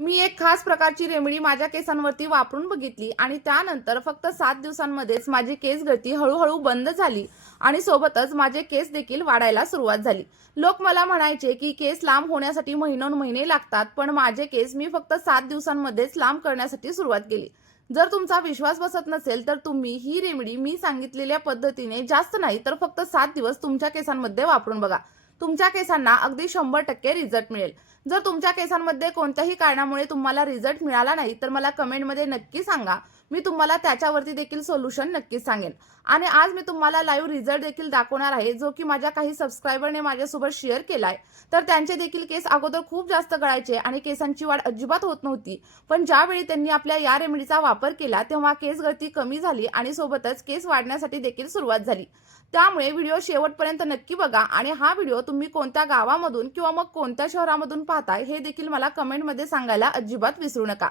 मी एक खास प्रकारची रेमेडी माझ्या केसांवरती वापरून बघितली आणि त्यानंतर फक्त 7 दिवसांमध्येच माझी केस गळती हळूहळू बंद झाली आणि सोबतच माझे केस देखील वाढायला सुरुवात झाली. लोक मला म्हणायचे की केस लांब होण्यासाठी महिनोन-महिने लागतात, पण माझे केस मी फक्त 7 दिवसांमध्येच लांब करण्यासाठी सुरुवात केली. जर तुमचा विश्वास बसत नसेल तर तुम्ही ही रेमेडी मी सांगितलेल्या पद्धतीने जास्त नाही तर फक्त 7 दिवस तुमच्या केसांमध्ये वापरून बघा. तुमच्या केसांना अगदी 100% रिझल्ट मिळेल. जर तुमच्या केसांमध्ये कोणत्याही कारणामुळे तुम्हाला रिझल्ट मिळाला नाही तर मला कमेंटमध्ये नक्की सांगा. मी तुम्हाला त्याच्यावरती देखील सोल्युशन नक्कीच सांगेन. आणि आज मी तुम्हाला लाईव्ह रिझल्ट देखील दाखवणार आहे, जो की माझ्या काही सबस्क्रायबरने माझ्यासोबत शेअर केलाय. तर त्यांचे देखील केस अगोदर खूप जास्त गळायचे आणि केसांची वाढ अजिबात होत नव्हती. पण ज्यावेळी त्यांनी आपल्या या रेमेडीचा वापर केला तेव्हा केस गळती कमी झाली आणि सोबतच केस वाढण्यासाठी देखील सुरुवात झाली. त्यामुळे व्हिडिओ शेवटपर्यंत नक्की बघा आणि हा व्हिडिओ तुम्ही कोणत्या गावामधून किंवा मग कोणत्या शहरामधून पाहताय हे देखील मला कमेंटमध्ये सांगायला अजिबात विसरू नका.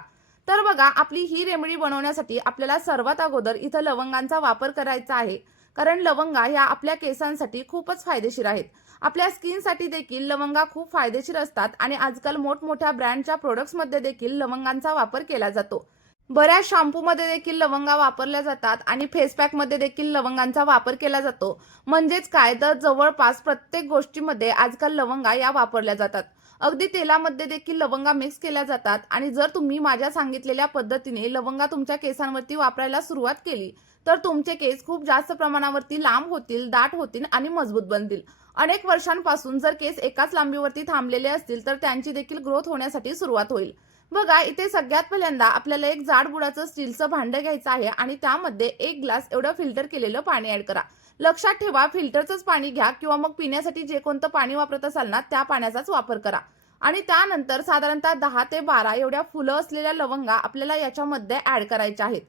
तर बघा, आपली ही रेमेडी बनवण्यासाठी आपल्याला सर्वात अगोदर इथं लवंगांचा वापर करायचा आहे. कारण लवंगा ह्या आपल्या केसांसाठी खूपच फायदेशीर आहेत. आपल्या स्किनसाठी देखील लवंगा खूप फायदेशीर असतात आणि आजकाल मोठमोठ्या ब्रँडच्या प्रोडक्ट्समध्ये देखील लवंगांचा वापर केला जातो. बऱ्याच शॅम्पूमध्ये देखील लवंगा वापरल्या जातात आणि फेस पॅकमध्ये देखील लवंगांचा वापर केला जातो. म्हणजेच काय तर जवळपास प्रत्येक गोष्टीमध्ये आजकाल लवंगा या वापरल्या जातात. अगदी तेलामध्ये देखील लवंगा मिक्स केल्या जातात आणि जर तुम्ही माझ्या सांगितलेल्या पद्धतीने लवंगा तुमच्या केसांवरती वापरायला सुरुवात केली तर तुमचे केस खूप जास्त प्रमाणावरती लांब होतील, दाट होतील आणि मजबूत बनतील. अनेक वर्षांपासून जर केस एकाच लांबीवरती थांबलेले असतील तर त्यांची देखील ग्रोथ होण्यासाठी सुरुवात होईल. बघा, इथे सगळ्यात पहिल्यांदा आपल्याला एक जाड बुडाचं स्टीलचं भांडं घ्यायचं आहे आणि त्यामध्ये 1 ग्लास एवढं फिल्टर केलेलं पाणी ऍड करा. लक्षात ठेवा, फिल्टरचंच पाणी घ्या किंवा मग पिण्यासाठी जे कोणतं पाणी वापरत असाल ना त्या पाण्याचाच वापर करा. आणि त्यानंतर साधारणतः 10 ते 12 एवढ्या फुलं असलेल्या लवंगा आपल्याला याच्यामध्ये ऍड करायच्या आहेत.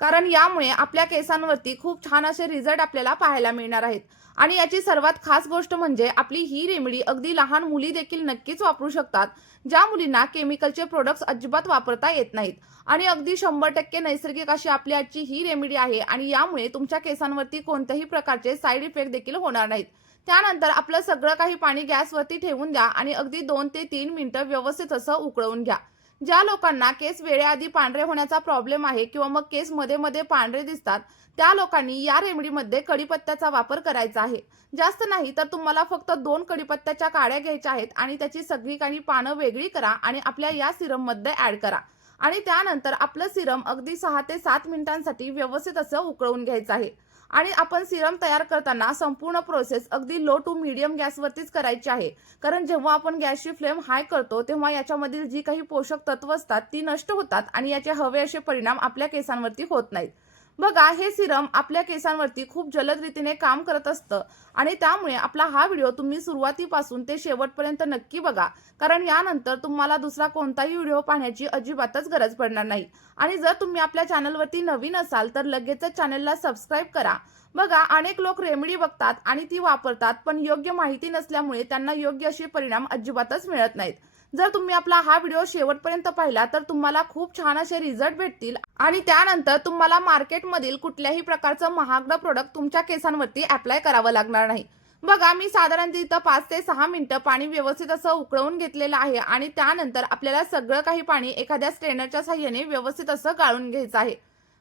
कारण यामुळे आपल्या केसांवरती खूप छान असे रिझल्ट आपल्याला पाहायला मिळणार आहेत. आणि याची सर्वात खास गोष्ट म्हणजे आपली ही रेमेडी अगदी लहान मुली देखील नक्कीच वापरू शकतात, ज्या मुलींना केमिकलचे प्रोडक्ट्स अजिबात वापरता येत नाहीत. आणि अगदी 100% नैसर्गिक अशी आपली आजची ही रेमेडी आहे आणि यामुळे तुमच्या केसांवरती कोणत्याही प्रकारचे साईड इफेक्ट देखील होणार नाहीत. त्यानंतर आपलं सगळं काही पाणी गॅसवरती ठेवून द्या आणि अगदी 2 ते 3 मिनिटं व्यवस्थित असं उकळवून घ्या. ज्या लोकांना केस वेळेआधी पांढरे होण्याचा प्रॉब्लेम आहे किंवा मग केस मध्ये मध्ये पांढरे दिसतात त्या लोकांनी या रेमेडीमध्ये कढीपत्त्याचा वापर करायचा आहे. जास्त नाही तर तुम्हाला फक्त 2 कढीपत्त्याच्या काड्या घ्यायच्या आहेत आणि त्याची सगळी काही पानं वेगळी करा आणि आपल्या या सिरममध्ये ऍड करा. आणि त्यानंतर आपलं सिरम अगदी 6 ते 7 मिनिटांसाठी व्यवस्थित असं उकळवून घ्यायचं आहे. आणि आपण सिरम तयार करताना संपूर्ण प्रोसेस अगदी लो टू मीडियम गॅसवरतीच करायची आहे. कारण जेव्हा आपण गॅसची फ्लेम हाय करतो तेव्हा याच्यामधील जी काही पोषक तत्व असतात ती नष्ट होतात आणि याचे हवे असे परिणाम आपल्या केसांवरती होत नाहीत. बघा, हे सिरम आपल्या केसांवरती खूप जलद रीतीने काम करत असतं आणि त्यामुळे आपला हा व्हिडिओ तुम्ही सुरुवातीपासून ते शेवटपर्यंत नक्की बघा. कारण यानंतर तुम्हाला दुसरा कोणताही व्हिडिओ पाहण्याची अजिबातच गरज पडणार नाही. आणि जर तुम्ही आपल्या चॅनलवरती नवीन असाल तर लगेचच चॅनलला सबस्क्राईब करा. बघा, अनेक लोक रेमेडी बघतात आणि ती वापरतात, पण योग्य माहिती नसल्यामुळे त्यांना योग्य असे परिणाम अजिबातच मिळत नाहीत. जर तुम्ही आपला हा व्हिडिओ शेवटपर्यंत पाहिला तर तुम्हाला खूप छान असे रिझल्ट भेटतील आणि त्यानंतर तुम्हाला मार्केटमधील कुठल्याही प्रकारचं महागडं प्रोडक्ट तुमच्या केसांवरती अप्लाय करावं लागणार नाही. बघा, मी साधारणतः इथं 5 ते 6 मिनिटं पाणी व्यवस्थित असं उकळवून घेतलेलं आहे आणि त्यानंतर आपल्याला सगळं काही पाणी एखाद्या स्ट्रेनरच्या साहाय्याने व्यवस्थित असं गाळून घ्यायचं आहे.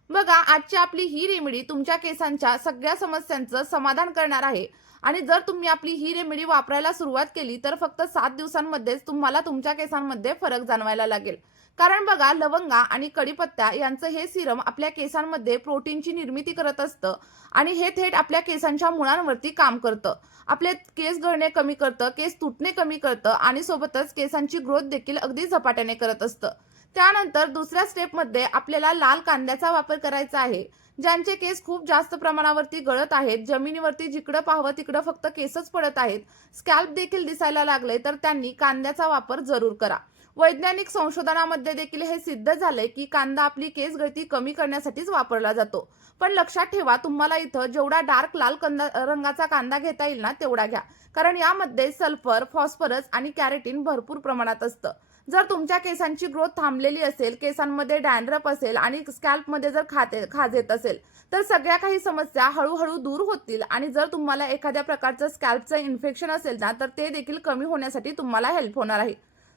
बघा, आजची आपली ही रेमेडी तुमच्या केसांच्या सगळ्या समस्यांचं समाधान करणार आहे. आणि जर तुम्ही आपली ही रेमेडी वापरायला सुरुवात केली तर फक्त 7 दिवसांमध्येच तुम्हाला तुमच्या केसांमध्ये फरक जाणवायला लागेल. कारण बघा, लवंगा आणि कढीपत्ता यांचं हे सिरम आपल्या केसांमध्ये प्रोटीनची निर्मिती करत असतं आणि हे थेट आपल्या केसांच्या मुळांवरती काम करतं. आपले केस गळणे कमी करतं, केस तुटणे कमी करतं आणि सोबतच केसांची ग्रोथ देखील अगदी झपाट्याने करत असतं. त्यानंतर दुसऱ्या स्टेपमध्ये आपल्याला लाल कांद्याचा वापर करायचा आहे. ज्यांचे केस खूप जास्त प्रमाणावरती गळत आहेत, जमिनीवरती जिकडं पाहावं तिकडं फक्त केसच पडत आहेत, स्कॅल्प देखील दिसायला लागले, तर त्यांनी कांद्याचा वापर जरूर करा. वैज्ञानिक संशोधनामध्ये देखील हे सिद्ध झालंय की कांदा आपली केस गळती कमी करण्यासाठीच वापरला जातो. पण लक्षात ठेवा, तुम्हाला इथं जेवढा डार्क लाल रंगाचा कांदा घेता येईल ना तेवढा घ्या. कारण यामध्ये सल्फर, फॉस्फरस आणि कॅरेटीन भरपूर प्रमाणात असतं. जर तुमच्या केसांची ग्रोथ थांबलेली असेल, केसांमध्ये डॅन्ड्रफ असेल आणि स्कॅल्पमध्ये जर खाज येत असेल तर सगळ्या काही समस्या हळूहळू दूर होतील. आणि जर तुम्हाला एखाद्या प्रकारचं स्कॅल्पचं इन्फेक्शन असेल ना तर ते देखील कमी होण्यासाठी तुम्हाला हेल्प होणार आहे.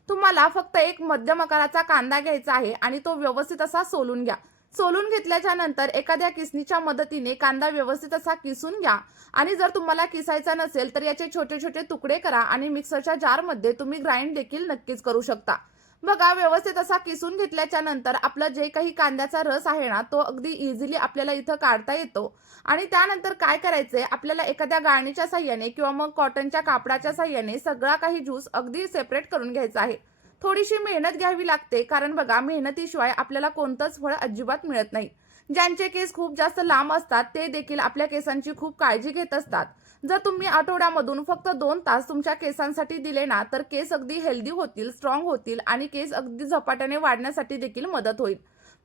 तुम्हाला फक्त एक मध्यम आकाराचा कांदा घ्यायचा आहे आणि तो व्यवस्थित असा सोलून घ्या. सोलून घेतल्याच्या नंतर एखाद्या किसणीच्या मदतीने कांदा व्यवस्थित असा किसून घ्या. आणि जर तुम्हाला किसायचा नसेल तर याचे छोटे छोटे तुकडे करा आणि मिक्सरच्या जारमध्ये तुम्ही ग्राइंड देखील नक्कीच करू शकता. बघा, व्यवस्थित असा किसून घेतल्याच्या नंतर आपलं जे काही कांद्याचा रस आहे ना, तो अगदी इझिली आपल्याला इथं काढता येतो. आणि त्यानंतर काय करायचंय, आपल्याला एखाद्या गाळणीच्या साह्याने किंवा मग कॉटनच्या कापडाच्या साह्याने सगळा काही ज्यूस अगदी सेपरेट करून घ्यायचा आहे. थोडीशी मेहनत घ्यावी लागते, कारण बघा, मेहनतीशिवाय आपल्याला कोणतंच फळ अजिबात मिळत नाही. ज्यांचे केस खूप जास्त लांब असतात ते देखील आपल्या केसांची खूप काळजी घेत असतात. जर तुम्ही आठवड्यामधून फक्त 2 तास तुमच्या केसांसाठी दिले ना, तर केस अगदी हेल्दी होतील, स्ट्रॉंग होतील आणि केस अगदी झपाट्याने वाढण्यासाठी देखील मदत होईल.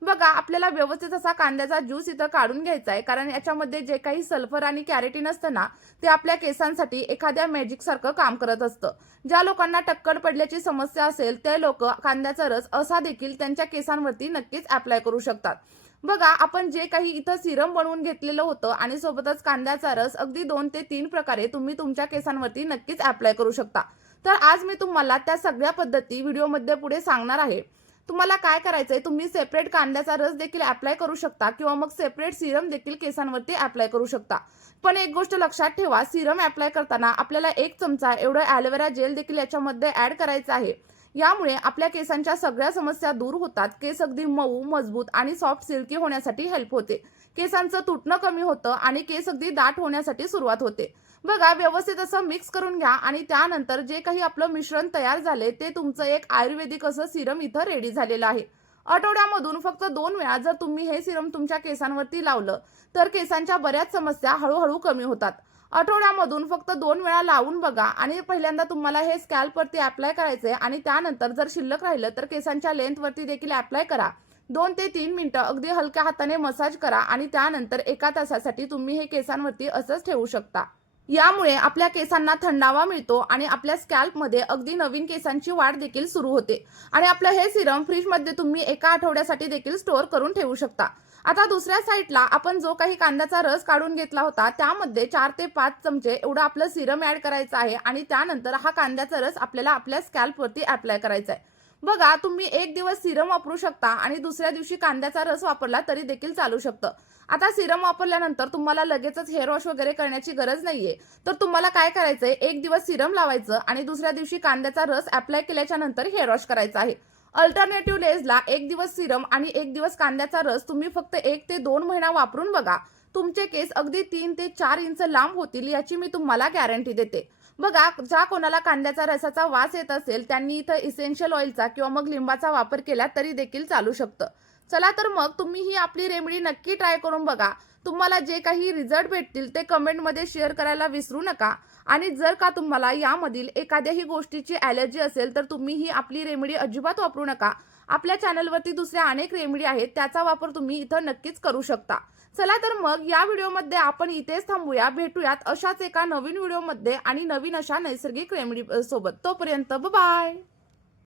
बघा, आपल्याला व्यवस्थित असा कांद्याचा ज्यूस इथं काढून घ्यायचा आहे, कारण याच्यामध्ये जे काही सल्फर आणि कॅरेटीन असतं ना, ते आपल्या केसांसाठी एखाद्या मॅजिक सारखं काम करत असतं. ज्या लोकांना टक्कल पडल्याची समस्या असेल ते लोक कांद्याचा रस असा देखील त्यांच्या केसांवरती नक्कीच अप्लाय करू शकतात. बघा, आपण जे काही इथं सिरम बनवून घेतलेलं होतं आणि सोबतच कांद्याचा रस अगदी 2 ते 3 प्रकारे तुम्ही तुमच्या केसांवरती नक्कीच अप्लाय करू शकता. तर आज मी तुम्हाला त्या सगळ्या पद्धती व्हिडिओमध्ये पुढे सांगणार आहे. तुम्हाला काय करायचंय, तुम्ही सेपरेट कांद्याचा रस देखील अप्लाय करू शकता किंवा मग सेपरेट सिरम देखील केसांवरती अप्लाय करू शकता. पण एक गोष्ट लक्षात ठेवा, सिरम अप्लाय करताना आपल्याला 1 चमचा एवढं ॲलोवेरा जेल देखील याच्यामध्ये ऍड करायचं आहे. यामुळे आपल्या केसांच्या सगळ्या समस्या दूर होतात. केस अगदी मऊ, मजबूत आणि सॉफ्ट सिल्की होण्यासाठी हेल्प होते. केसांचं तुटणं कमी होतं आणि केस अगदी दाट होण्यासाठी सुरुवात होते. बघा, व्यवस्थित असं मिक्स करून घ्या आणि त्यानंतर जे काही आपलं मिश्रण तयार झाले ते तुमचं एक आयुर्वेदिक असं सिरम इथं रेडी झालेलं आहे. आठवड्यामधून फक्त 2 वेळा जर तुम्ही हे सिरम तुमच्या केसांवरती लावलं तर केसांच्या बऱ्याच समस्या हळूहळू कमी होतात. आठवड्यामधून फक्त 2 वेळा लावून बघा आणि पहिल्यांदा तुम्हाला हे स्कॅल्पवरती अप्लाय करायचंय आणि त्यानंतर जर शिल्लक राहिलं तर केसांच्या लेंथवरती देखील अप्लाय करा. 2 ते 3 मिनिटं अगदी हलक्या हाताने मसाज करा आणि त्यानंतर 1 तासासाठी तुम्ही हे केसांवरती असंच ठेवू शकता. यामुळे आपल्या केसांना थंडावा मिळतो आणि आपल्या स्कॅल्पमध्ये अगदी नवीन केसांची वाढ देखील सुरू होते. आणि आपलं हे सिरम फ्रीजमध्ये तुम्ही 1 आठवड्यासाठी देखील स्टोअर करून ठेवू शकता. आता दुसऱ्या साईडला आपण जो काही कांद्याचा रस काढून घेतला होता त्यामध्ये 4 ते 5 चमचे एवढं आपलं सिरम ऍड करायचं आहे आणि त्यानंतर हा कांद्याचा रस आपल्याला आपल्या स्कॅल्पवरती अप्लाय करायचा आहे. बघा, तुम्ही 1 दिवस सिरम वापरू शकता आणि दुसऱ्या दिवशी कांद्याचा रस वापरला तरी देखील चालू शकतं. आता सिरम वापरल्यानंतर तुम्हाला लगेचच हेअर वॉश वगैरे करण्याची गरज नाहीये. तर तुम्हाला काय करायचंय, 1 दिवस सिरम लावायचं आणि दुसऱ्या दिवशी कांद्याचा रस अप्लाय केल्याच्या नंतर हेअर वॉश करायचा आहे. अल्टरनेटिव्ह डेजला 1 दिवस सिरम आणि 1 दिवस कांद्याचा रस तुम्ही फक्त 1 ते 2 महिना वापरून बघा. तुमचे केस अगदी 3 ते 4 इंच लांब होतील, याची मी तुम्हाला गॅरंटी देते. बघा, ज्या कोणाला कांद्याचा रसाचा वास येत असेल त्यांनी इथं इसेन्शियल ऑइलचा किंवा मग लिंबाचा वापर केला तरी देखील चालू शकतं. चला तर मग तुम्ही ही आपली रेमेडी नक्की ट्राय करून बघा. तुम्हाला जे काही रिझल्ट भेटतील ते कमेंटमध्ये शेअर करायला विसरू नका. आणि जर का तुम्हाला यामधील एखाद्याही गोष्टीची ॲलर्जी असेल तर तुम्ही ही आपली रेमेडी अजिबात वापरू नका. आपल्या चॅनलवरती दुसऱ्या अनेक रेमेडी आहेत, त्याचा वापर तुम्ही इथं नक्कीच करू शकता. चला तर मग या व्हिडिओमध्ये आपण इथेच थांबूया. भेटूयात अशाच एका नवीन व्हिडिओमध्ये आणि नवीन अशा नैसर्गिक रेमेडी सोबत. तोपर्यंत बाय.